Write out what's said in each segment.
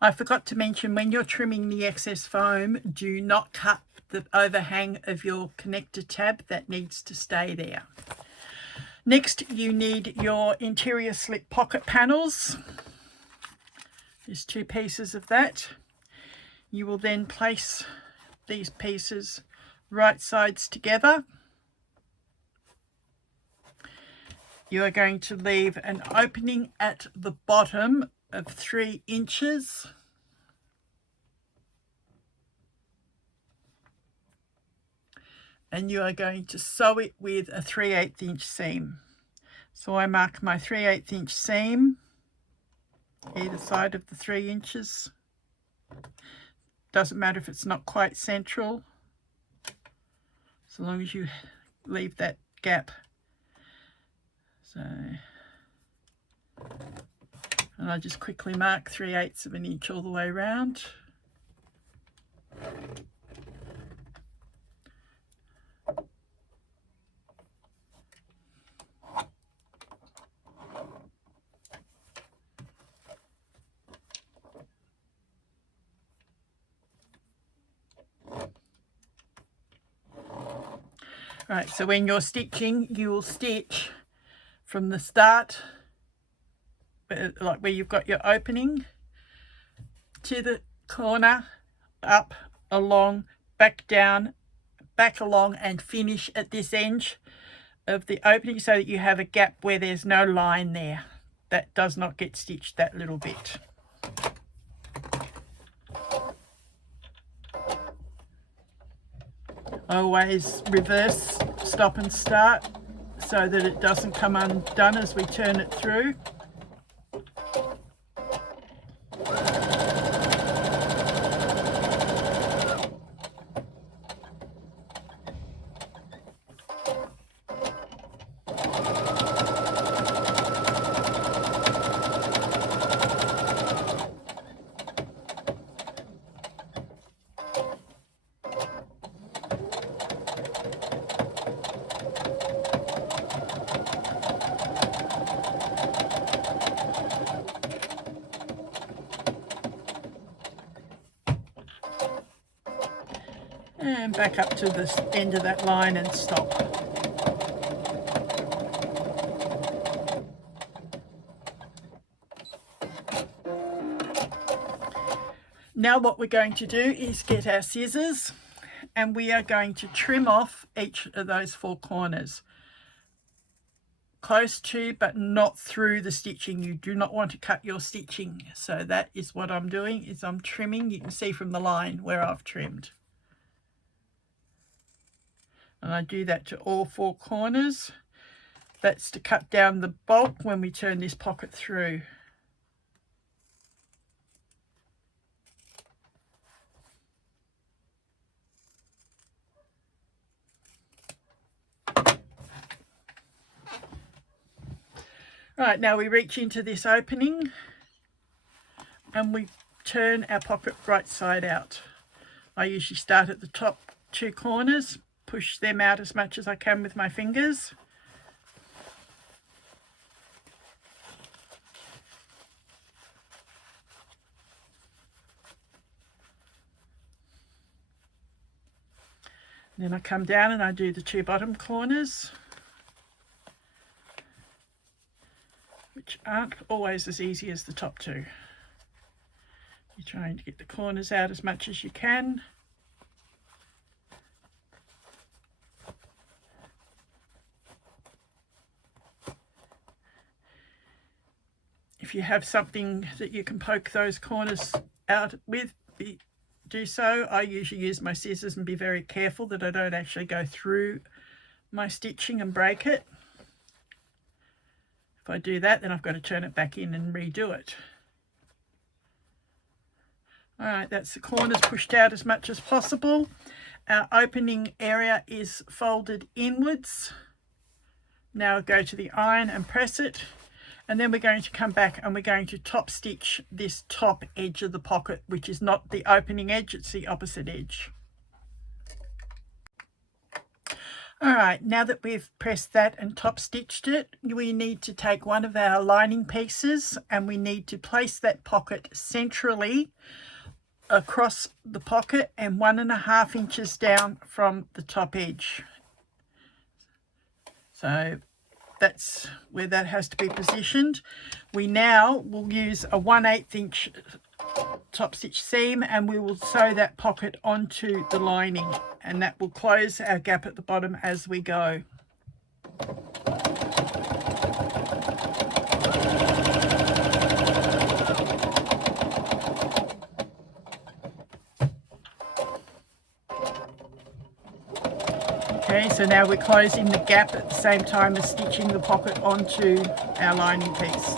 I forgot to mention, when you're trimming the excess foam, do not cut the overhang of your connector tab. That needs to stay there. Next, you need your interior slip pocket panels. There's 2 pieces of that. You will then place these pieces right sides together. You are going to leave an opening at the bottom of 3 inches. And you are going to sew it with a 3/8 inch seam. So I mark my 3/8 inch seam either side of the 3 inches. Doesn't matter if it's not quite central, so long as you leave that gap. So, and I just quickly mark 3/8 of an inch all the way around. Right, so when you're stitching, you will stitch from the start, like where you've got your opening, to the corner, up, along, back down, back along, and finish at this edge of the opening so that you have a gap where there's no line there. That does not get stitched, that little bit. Always reverse, stop and start so that it doesn't come undone as we turn it through. And back up to the end of that line and stop. Now what we're going to do is get our scissors, and we are going to trim off each of those 4 corners. Close to, but not through the stitching. You do not want to cut your stitching. So that is what I'm doing, is I'm trimming. You can see from the line where I've trimmed. And I do that to all 4 corners. That's to cut down the bulk when we turn this pocket through. Right, now we reach into this opening and we turn our pocket right side out. I usually start at the top 2 corners, push them out as much as I can with my fingers. Then I come down and I do the 2 bottom corners, which aren't always as easy as the top 2. You're trying to get the corners out as much as you can. If you have something that you can poke those corners out with, do so. I usually use my scissors and be very careful that I don't actually go through my stitching and break it. If I do that, then I've got to turn it back in and redo it. All right, that's the corners pushed out as much as possible. Our opening area is folded inwards. Now go to the iron and press it. And then we're going to come back and we're going to top stitch this top edge of the pocket, which is not the opening edge, it's the opposite edge. All right, now that we've pressed that and top stitched it, we need to take one of our lining pieces and we need to place that pocket centrally across the pocket and 1.5 inches down from the top edge. So that's where that has to be positioned. We now will use a 1/8 inch top stitch seam and we will sew that pocket onto the lining, and that will close our gap at the bottom as we go. Okay, so now we're closing the gap at the same time as stitching the pocket onto our lining piece.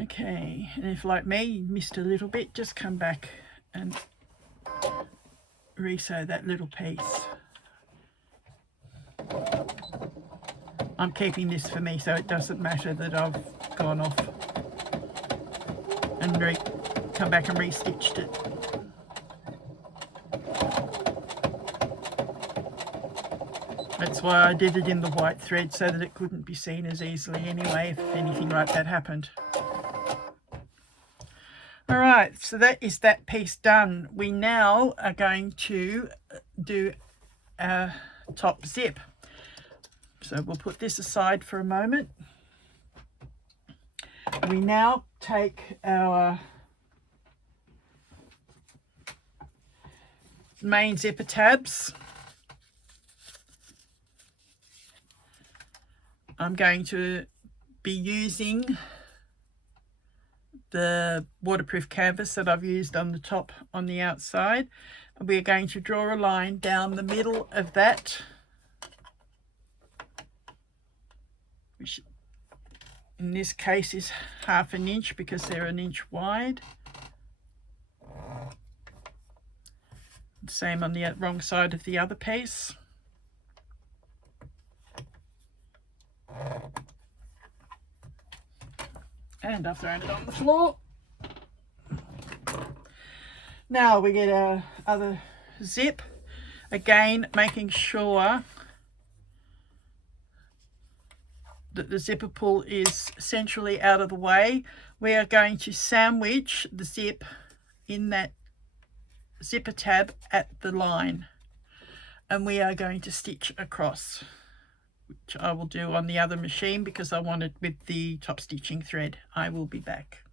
Okay, and if like me you missed a little bit, just come back and resew that little piece. I'm keeping this for me so it doesn't matter that I've gone off and come back and restitched it. That's why I did it in the white thread, so that it couldn't be seen as easily anyway if anything like that happened. Alright, so that is that piece done. We now are going to do our top zip. So we'll put this aside for a moment. We now take our main zipper tabs. I'm going to be using the waterproof canvas that I've used on the top on the outside. We're going to draw a line down the middle of that, which in this case is 1/2 inch because they're 1 inch wide. Same on the wrong side of the other piece. And I've thrown it on the floor. Now we get our other zip. Again, making sure that the zipper pull is centrally out of the way. We are going to sandwich the zip in that zipper tab at the line, and we are going to stitch across, which I will do on the other machine because I want it with the top stitching thread. I will be back.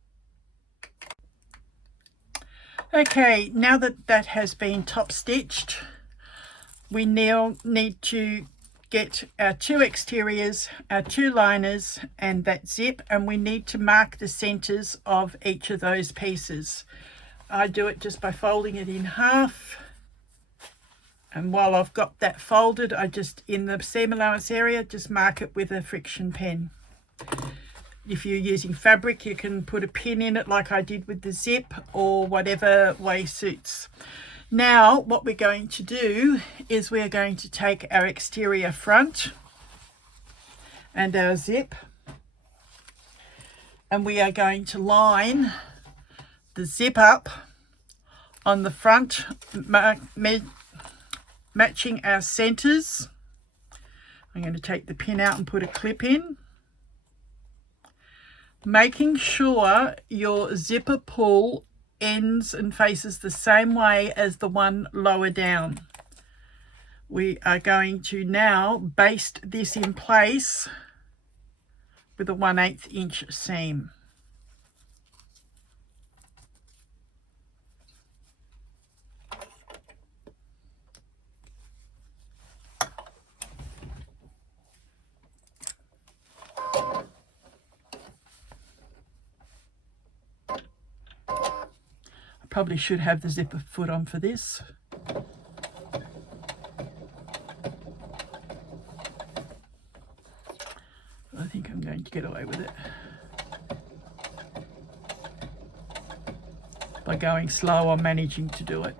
Okay, now that that has been top stitched, we now need to get our 2 exteriors, our 2 liners and that zip, and we need to mark the centers of each of those pieces. I do it just by folding it in half. And while I've got that folded, I just, in the seam allowance area, just mark it with a friction pen. If you're using fabric, you can put a pin in it like I did with the zip, or whatever way suits. Now, what we're going to do is we're going to take our exterior front and our zip, and we are going to line the zip up on the front, matching our centers. I'm going to take the pin out and put a clip in, making sure your zipper pull ends and faces the same way as the one lower down. We are going to now baste this in place with a 1/8 inch seam. Probably should have the zipper foot on for this. I think I'm going to get away with it. by going slow on managing to do it.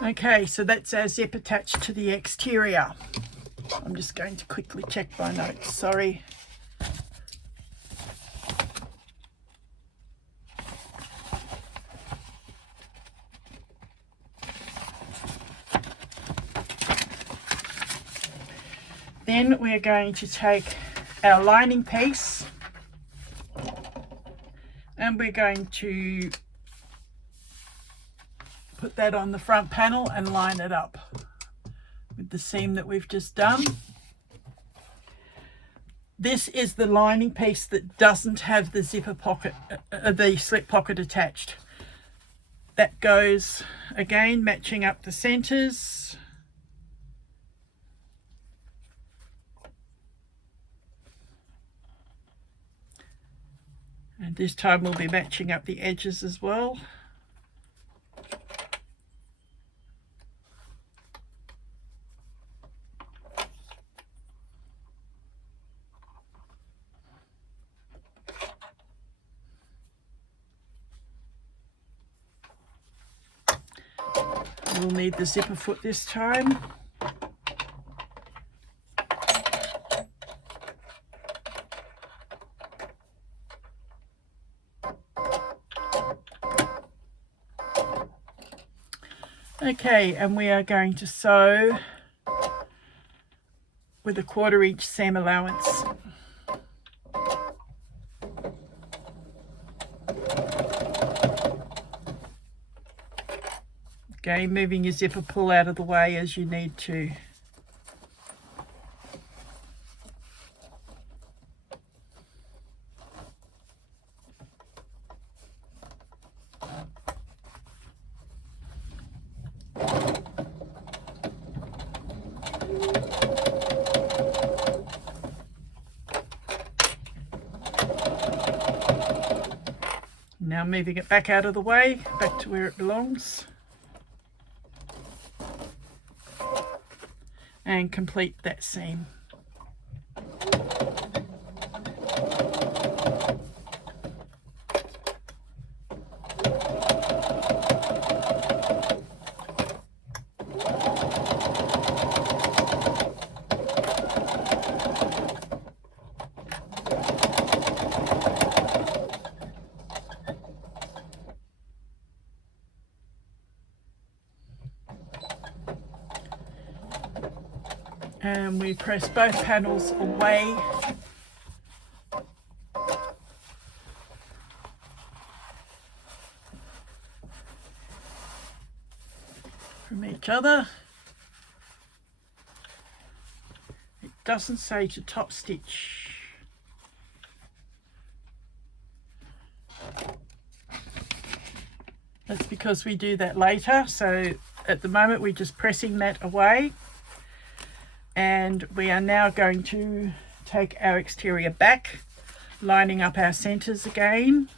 Okay, so that's our zip attached to the exterior. I'm just going to quickly check my notes, sorry. Then we're going to take our lining piece and we're going to put that on the front panel and line it up with the seam that we've just done. This is the lining piece that doesn't have the zipper pocket, the slip pocket attached. That goes again, matching up the centers. And this time we'll be matching up the edges as well. We'll need the zipper foot this time. Okay, and we are going to sew with a 1/4 inch seam allowance. Okay, moving your zipper pull out of the way as you need to. Now moving it back out of the way, back to where it belongs. And complete that seam. And we press both panels away from each other. It doesn't say to top stitch. That's because we do that later, so at the moment we're just pressing that away. And we are now going to take our exterior back, lining up our centers again.